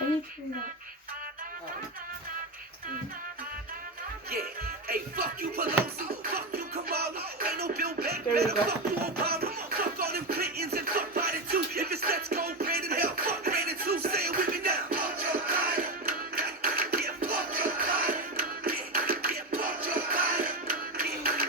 How do you turn that? Yeah, hey, fuck you, Pelosi, fuck you, Kamala, ain't no Bill back, There you better go. fuck you, Obama, fuck all them Clintons and fuck Biden too. If it's let's go, Brandon, hell, fuck Brandon too. Say it with me now. Fuck Joe Biden. Yeah, fuck Joe Biden. Yeah, fuck Joe Biden.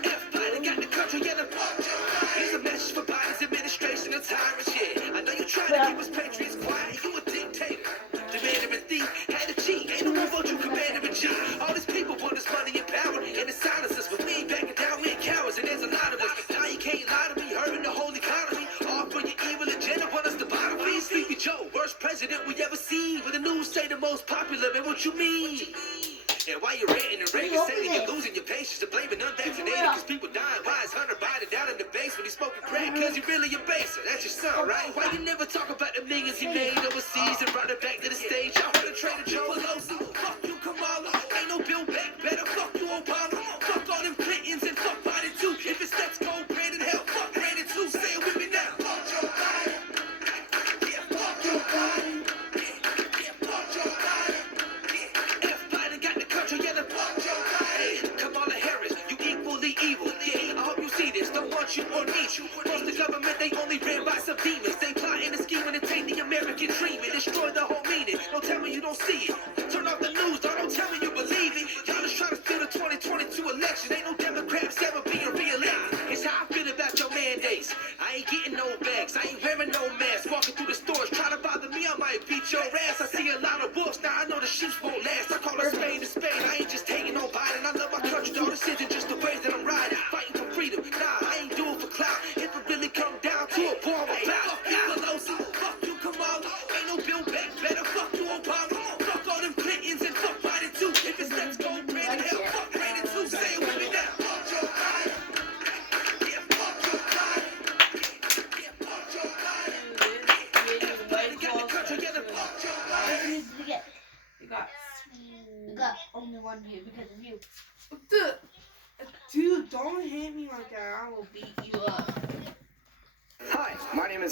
F Biden got the country, yeah, the fuck Joe Biden. Here's a message for Biden's administration of tyrants, yeah. I know you trying to keep us patriots quiet, you a dictator. Demand and thief, had to cheat, ain't no more vote you commander in chief. All these people want this money and power, and the silences, but we ain't backing down, we ain't cowards, and there's a lot of us. Now you can't lie to me, hurting the whole economy. All for your evil agenda, want us to bottom feed. Sleepy Joe, worst president we ever seen. But the news say the most popular, man, what you mean? And why you ranting and raving, saying you're losing your patience and blaming unvaccinated because people dying. Why is Hunter Biden down in the basement? He's smoking crack because he really a baser. That's your son, right? Why you never talk about the millions he made overseas and brought it back to the stage? Y'all heard of Trader Joe? Pelosi, fuck you, Kamala, ain't no Bill back, better fuck you, Obama, fuck all them Clintons and fuck Biden too. If it's let's go, Brandon, hell, fuck Brandon too. Say it with me now. Fuck Joe Biden. Yeah, fuck Joe Biden. Yeah, fuck Joe Biden. F Biden got the country, yeah, the fuck Joe Biden. Hey, Kamala Harris, you equally evil. Yeah, I hope you see this. Don't want you or need you. Most the government, they only ran by some demons. They plotting and scheming to take the American dream and destroy the whole meaning. Don't tell me you don't see it. Turn off the news, don't tell me you believe it. Y'all just trying to steal the 2022 election. Ain't no Democrats ever being reelected. It's how I feel about your mandates. I ain't getting no bags, I ain't wearing no mask. Walking through the stores, try to bother me, I might beat your ass. I see a lot of wolves, now I know the sheep won't last. I call a spade a spade, I ain't just hating on Biden. I love my country, dog, this isn't just the way that I'm riding. Fighting for freedom, nah, I ain't doing for clout. If it really come down to a war, I'm about. Fuck you, Pelosi, fuck you, Kamala, ain't no Bill back, better fuck you, Obama. Fuck all them Clintons and fuck Biden too. If it's let's go, Brandon, hell, fuck Brandon too. Say it with me now. Fuck Joe Biden. Yeah, fuck Joe Biden. Yeah, fuck Joe Biden. F Biden got the country, yeah, the fuck Joe Biden. You got only one view because of you. Dude, don't hit me like that. I will beat you up. Hi, my name is